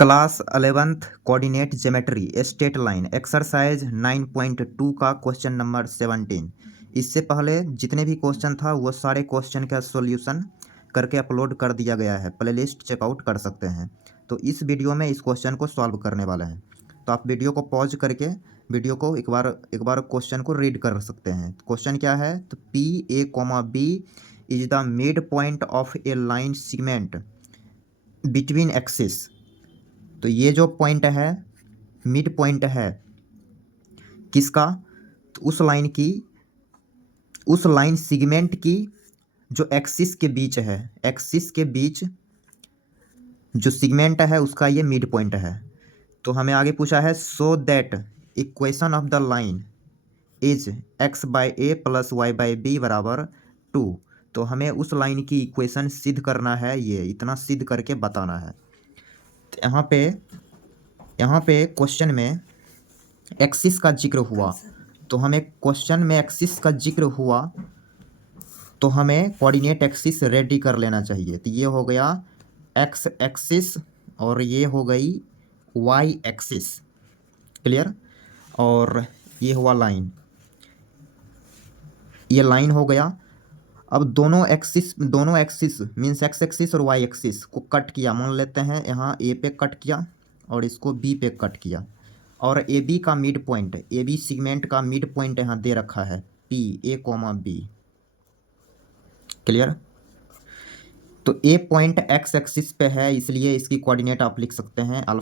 Class 11th coordinate geometry straight line exercise 9.2 का question number 17। इससे पहले जितने भी क्वेश्चन था वो सारे क्वेश्चन का सॉल्यूशन करके अपलोड कर दिया गया है, प्लेलिस्ट चेकआउट कर सकते हैं। तो इस वीडियो में इस क्वेश्चन को सॉल्व करने वाले हैं। तो आप वीडियो को पॉज करके वीडियो को एक बार क्वेश्चन को रीड कर सकते हैं। क्वेश्चन क्या है? तो P A, B is the mid point of A line segment between axis. तो ये जो पॉइंट है मिड पॉइंट है किसका? तो उस लाइन सेगमेंट की जो एक्सिस के बीच है, एक्सिस के बीच जो सेगमेंट है उसका ये मिड पॉइंट है। तो हमें आगे पूछा है so that equation of the line is x/a + y/b बराबर 2। तो हमें उस लाइन की इक्वेशन सिद्ध करना है, ये इतना सिद्ध करके बताना है। तो यहाँ पे क्वेश्चन में एक्सिस का जिक्र हुआ, तो हमें क्वेश्चन में एक्सिस का जिक्र हुआ तो हमें कोऑर्डिनेट एक्सिस रेडी कर लेना चाहिए। तो ये हो गया एक्स एक्सिस और ये हो गई वाई एक्सिस, क्लियर। और ये हुआ लाइन, ये लाइन हो गया। अब दोनों एक्सिस मीन्स एक्स एक्सिस और वाई एक्सिस को कट किया, मान लेते हैं यहाँ ए पे कट किया और इसको बी पे कट किया। और ए बी का mid point, A B segment का मिड पॉइंट यहाँ दे रखा है PA, क्लियर। तो ए पॉइंट एक्स एक्सिस पे है, इसलिए इसकी कोऑर्डिनेट आप लिख सकते हैं α,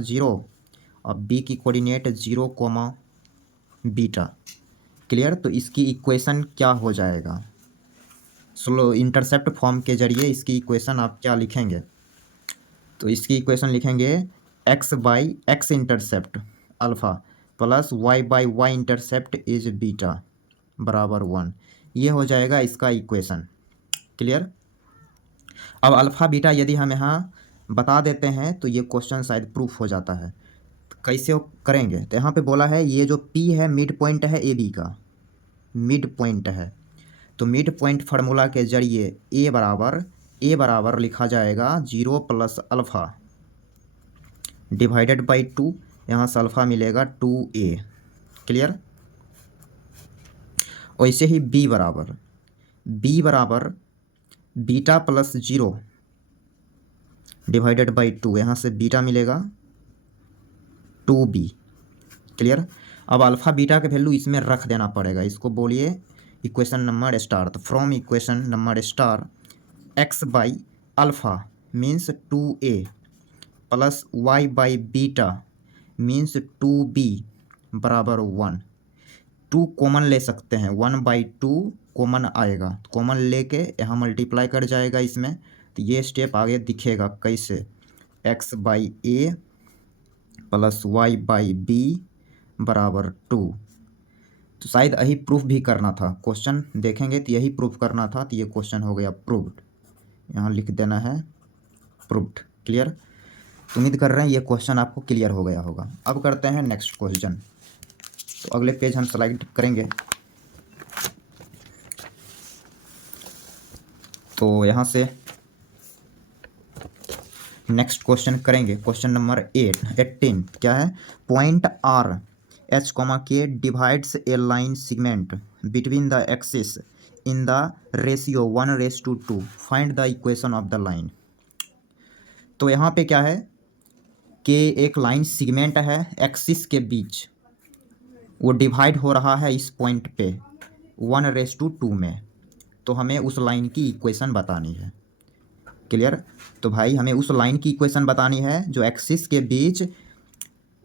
0 और बी की कोऑर्डिनेट 0, बीटा, क्लियर। तो इसकी इक्वेशन क्या हो जाएगा? स्लो इंटरसेप्ट फॉर्म के जरिए इसकी इक्वेशन आप क्या लिखेंगे? तो इसकी इक्वेशन लिखेंगे x/x intercept alpha plus y/y intercept is beta बराबर 1। ये हो जाएगा इसका इक्वेशन, क्लियर। अब अल्फ़ा बीटा यदि हम यहाँ बता देते हैं तो ये क्वेश्चन शायद प्रूफ हो जाता है। तो कैसे करेंगे? तो यहाँ पे बोला है ये जो P है मिड पॉइंट है ए बी का, मिड पॉइंट है। तो मिड पॉइंट फार्मूला के जरिए ए बराबर लिखा जाएगा 0 + अल्फ़ा डिवाइडेड बाई 2, यहाँ से अल्फ़ा मिलेगा 2a, क्लियर। वैसे ही b बराबर बीटा + 0 डिवाइडेड बाई 2, यहाँ से बीटा मिलेगा 2b, क्लियर। अब अल्फ़ा बीटा के वैल्यू इसमें रख देना पड़ेगा, इसको बोलिए इक्वेशन नंबर स्टार। तो from equation number star x/α means 2a plus y/बीटा मीन्स 2b बराबर 1। 2 कॉमन ले सकते हैं, 1/2 कॉमन आएगा, कॉमन लेके यहाँ मल्टीप्लाई कर जाएगा इसमें। तो ये स्टेप आगे दिखेगा कैसे, x/a प्लस y/b बराबर 2। तो शायद यही प्रूफ भी करना था, क्वेश्चन देखेंगे तो यही प्रूफ करना था। तो ये क्वेश्चन हो गया प्रूव्ड, यहाँ लिख देना है प्रूव्ड, क्लियर। तो उम्मीद कर रहे हैं ये क्वेश्चन आपको क्लियर हो गया होगा। अब करते हैं नेक्स्ट क्वेश्चन। तो अगले पेज हम सेलेक्ट करेंगे। तो यहाँ से नेक्स्ट क्वेश्चन करेंगे, क्वेश्चन नंबर 18 क्या है? Point R H, K divides A line segment between the axis in the ratio 1:2। Find the equation of the line. तो यहाँ पे क्या है कि एक लाइन सेगमेंट है एक्सिस के बीच, वो डिवाइड हो रहा है इस पॉइंट पे 1:2 में। तो हमें उस लाइन की इक्वेशन बतानी है, क्लियर। तो भाई हमें उस लाइन की इक्वेशन बतानी है जो एक्सिस के बीच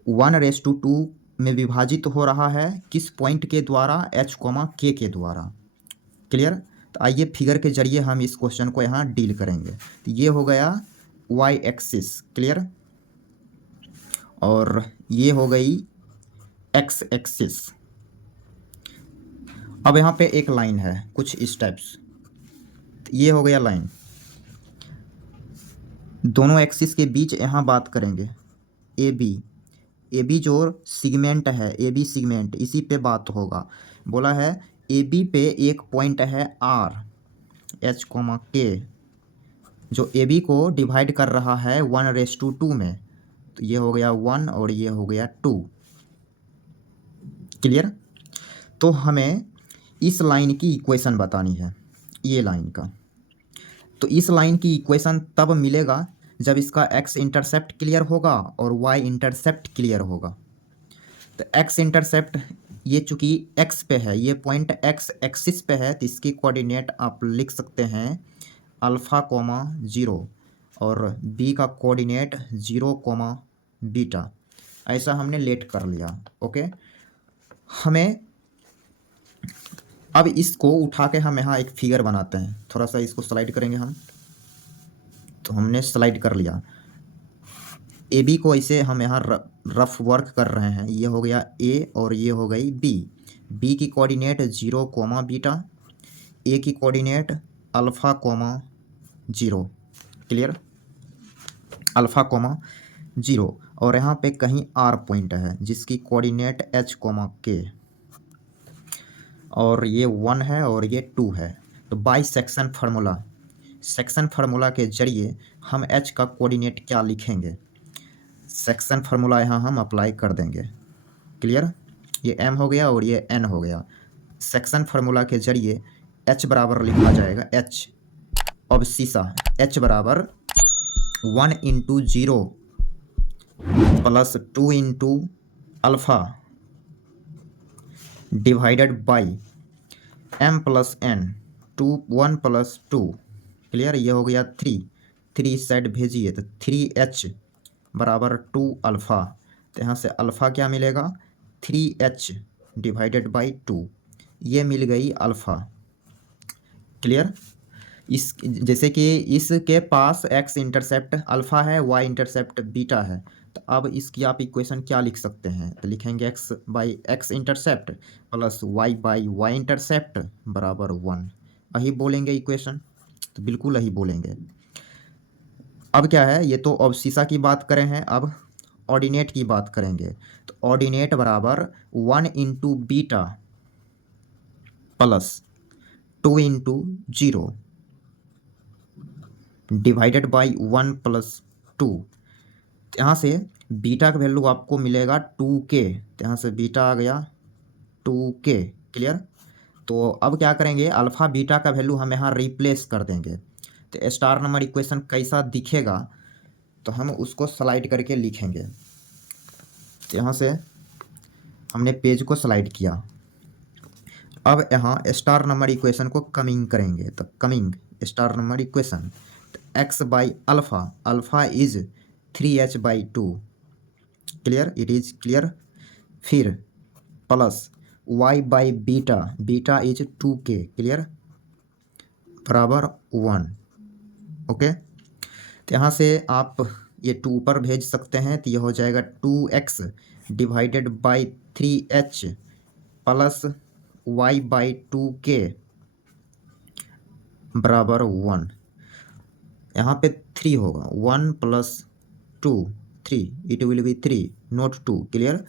1:2 में विभाजित हो रहा है, किस पॉइंट के द्वारा? H, K के द्वारा, क्लियर। तो आइए फिगर के जरिए हम इस क्वेश्चन को यहाँ डील करेंगे। तो ये हो गया y एक्सिस, क्लियर, और ये हो गई x एक्सिस। अब यहाँ पे एक लाइन है कुछ इस टाइप्स, ये हो गया लाइन। दोनों एक्सिस के बीच यहाँ बात करेंगे ए बी जो सेगमेंट है, ए बी सेगमेंट, इसी पे बात होगा। बोला है ए बी पे एक पॉइंट है R H, K जो ए बी को डिवाइड कर रहा है 1:2 में। तो ये हो गया 1 और ये हो गया 2। क्लियर। तो हमें इस लाइन की इक्वेशन बतानी है, ये लाइन का। तो इस लाइन की इक्वेशन तब मिलेगा जब इसका एक्स इंटरसेप्ट क्लियर होगा और वाई इंटरसेप्ट क्लियर होगा। तो एक्स इंटरसेप्ट ये चूंकि एक्स पे है, ये पॉइंट एक्स एक्सिस पे है, तो इसकी कोऑर्डिनेट आप लिख सकते हैं अल्फ़ा कोमा 0 और बी का कोऑर्डिनेट 0 कोमा बीटा। ऐसा हमने लेट कर लिया। ओके, हमें अब इसको उठा के हम यहाँ एक फिगर बनाते हैं। थोड़ा सा इसको स्लाइड करेंगे हम। तो हमने स्लाइड कर लिया। ए बी को इसे हम यहाँ रफ वर्क कर रहे हैं। ये हो गया ए और ये हो गई बी। बी की कोऑर्डिनेट 0 कोमा बीटा, ए की coordinate alpha comma 0। Clear, alpha comma 0। और यहाँ पे कहीं आर पॉइंट है जिसकी कोऑर्डिनेट एच कोमा के, और ये 1 है और ये 2 है। तो बाई सेक्शन फार्मूला के जरिए हम एच का कोऑर्डिनेट क्या लिखेंगे, सेक्शन फार्मूला यहाँ हम अप्लाई कर देंगे। क्लियर, ये एम हो गया और ये एन हो गया। सेक्शन फार्मूला के जरिए एच बराबर लिखा जाएगा, एच अब सीसा एच बराबर 1 into 0 plus 2 into alpha divided by m plus N 1 plus 2। Clear, ये हो गया 3 इस साइड भेजिए तो 3h बराबर 2 अल्फ़ा। तो यहाँ से अल्फ़ा क्या मिलेगा, 3h डिवाइडेड बाई 2, ये मिल गई अल्फ़ा। क्लियर, इस जैसे कि इसके पास x इंटरसेप्ट अल्फ़ा है, y इंटरसेप्ट बीटा है, तो अब इसकी आप इक्वेशन क्या लिख सकते हैं। तो लिखेंगे x by x intercept plus y by y intercept बराबर 1। यही बोलेंगे इक्वेशन, तो बिल्कुल यही बोलेंगे। अब क्या है, ये तो अवशिषा की बात करें हैं, अब ऑर्डिनेट की बात करेंगे। तो ऑर्डिनेट बराबर 1 into beta plus 2 into 0 divided by 1 plus 2। यहाँ से बीटा का वैल्यू आपको मिलेगा 2k, तो यहाँ से बीटा आ गया 2k। क्लियर, तो अब क्या करेंगे, अल्फ़ा बीटा का वैल्यू हम यहाँ रिप्लेस कर देंगे। तो स्टार नंबर इक्वेशन कैसा दिखेगा, तो हम उसको स्लाइड करके लिखेंगे। तो यहाँ से हमने पेज को स्लाइड किया। अब यहाँ स्टार नंबर इक्वेशन को कमिंग करेंगे। तो coming star number equation, x by alpha is 3h by 2। Clear, it is clear. फिर plus y by beta is 2k। Clear, बराबर 1। ओके, तो यहाँ से आप ये 2 ऊपर भेज सकते हैं, तो ये हो जाएगा 2x divided by 3h plus y by 2k बराबर 1। यहाँ पे 3 होगा, 1 plus 2 3, it will be 3 not 2। Clear,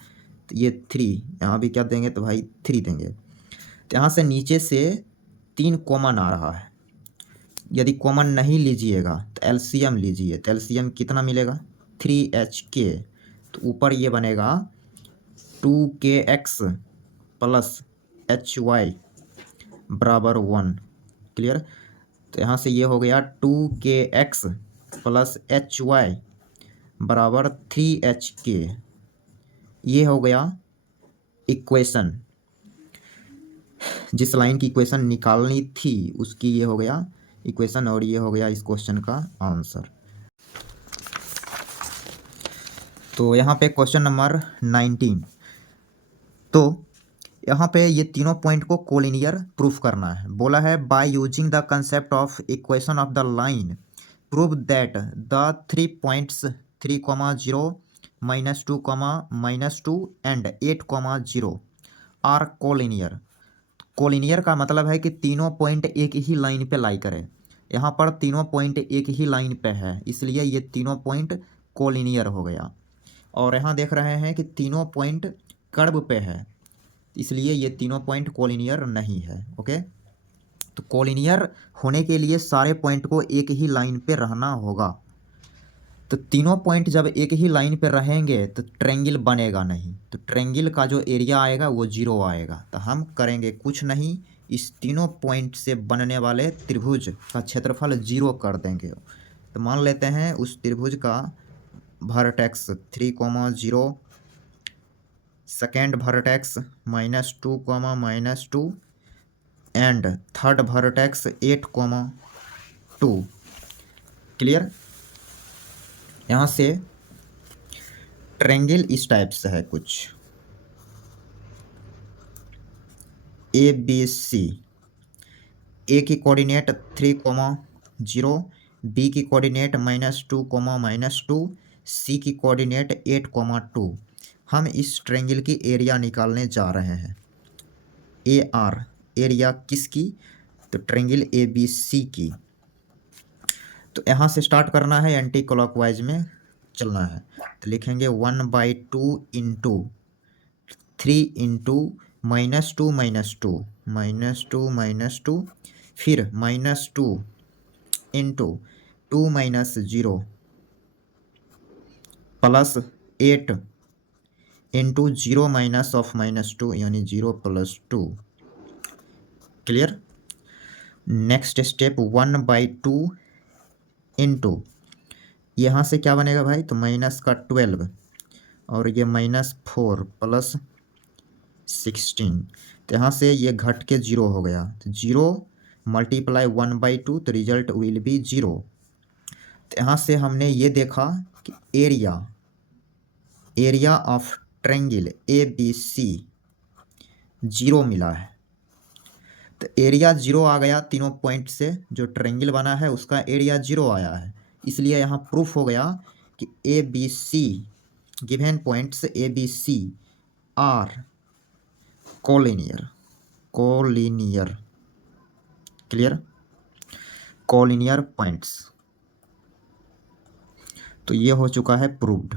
तो ये 3 यहाँ भी क्या देंगे, तो भाई 3 देंगे। तो यहाँ से नीचे से 3 कॉमन आ रहा है। यदि कॉमन नहीं लीजिएगा तो एलसीएम लीजिए। तो एलसीएम कितना मिलेगा, 3hk। तो ऊपर ये बनेगा 2kx प्लस hy बराबर 1। क्लियर, तो यहाँ से ये हो गया 2kx प्लस hy बराबर 3hk। ये हो गया इक्वेशन, जिस लाइन की इक्वेशन निकालनी थी उसकी ये हो गया इक्वेशन, और ये हो गया इस क्वेश्चन का आंसर। तो यहाँ पे क्वेश्चन नंबर 19। तो यहाँ पे ये तीनों पॉइंट को कोलिनियर प्रूफ करना है। बोला है by using the concept of equation of the line prove that the 3 points 3,0 -2, -2 and 8,0 are collinear. Collinear का मतलब है कि तीनों पॉइंट एक ही लाइन पे लाई करें। यहाँ पर तीनों पॉइंट एक ही लाइन पे है, इसलिए ये तीनों पॉइंट कोलिनियर हो गया। और यहाँ देख रहे हैं कि तीनों पॉइंट कर्व पे है, इसलिए ये तीनों पॉइंट कोलिनियर नहीं है। ओके, तो कोलिनियर होने के लिए सारे पॉइंट को एक ही लाइन पे रहना होगा। तो तीनों पॉइंट जब एक ही लाइन पे रहेंगे तो ट्रायंगल बनेगा नहीं, तो ट्रायंगल का जो एरिया आएगा वो 0 आएगा। तो हम करेंगे कुछ नहीं, इस तीनों पॉइंट से बनने वाले त्रिभुज का क्षेत्रफल 0 कर देंगे। तो मान लेते हैं उस त्रिभुज का vertex 3,0, second vertex -2, -2 and third vertex 8,2। Clear. यहाँ से ट्रायंगल इस टाइप से है कुछ ABC, ए की कोऑर्डिनेट 3,0, बी की कोऑर्डिनेट -2, -2, सी की कोऑर्डिनेट 8,2। हम इस ट्रायंगल की एरिया निकालने जा रहे हैं। AR एरिया किसकी? तो ट्रायंगल ABC की। तो यहाँ से स्टार्ट करना है, एंटी क्लॉकवाइज में चलना है। तो लिखेंगे 1/2 इंटू 3 इंटू -2 -2 फिर -2 into 2 -0 plus 8 into 0 minus of -2 यानी 0 + 2। क्लियर। नेक्स्ट स्टेप 1/2 इंटू, यहाँ से क्या बनेगा भाई? तो माइनस का 12 और ये -4 प्लस 16। तो यहाँ से ये घट के 0 हो गया। तो 0 मल्टीप्लाई 1/2 तो रिजल्ट विल बी 0। तो यहाँ से हमने ये देखा कि एरिया ऑफ ट्रायंगल ABC 0 मिला है। तो एरिया 0 आ गया, तीनों पॉइंट से जो ट्रायंगल बना है उसका एरिया 0 आया है। इसलिए यहाँ प्रूफ हो गया कि ABC given points ABC are collinear. Clear. Collinear points. तो ये हो चुका है प्रूव्ड।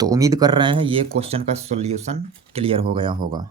तो उम्मीद कर रहे हैं ये क्वेश्चन का सॉल्यूशन क्लियर हो गया होगा।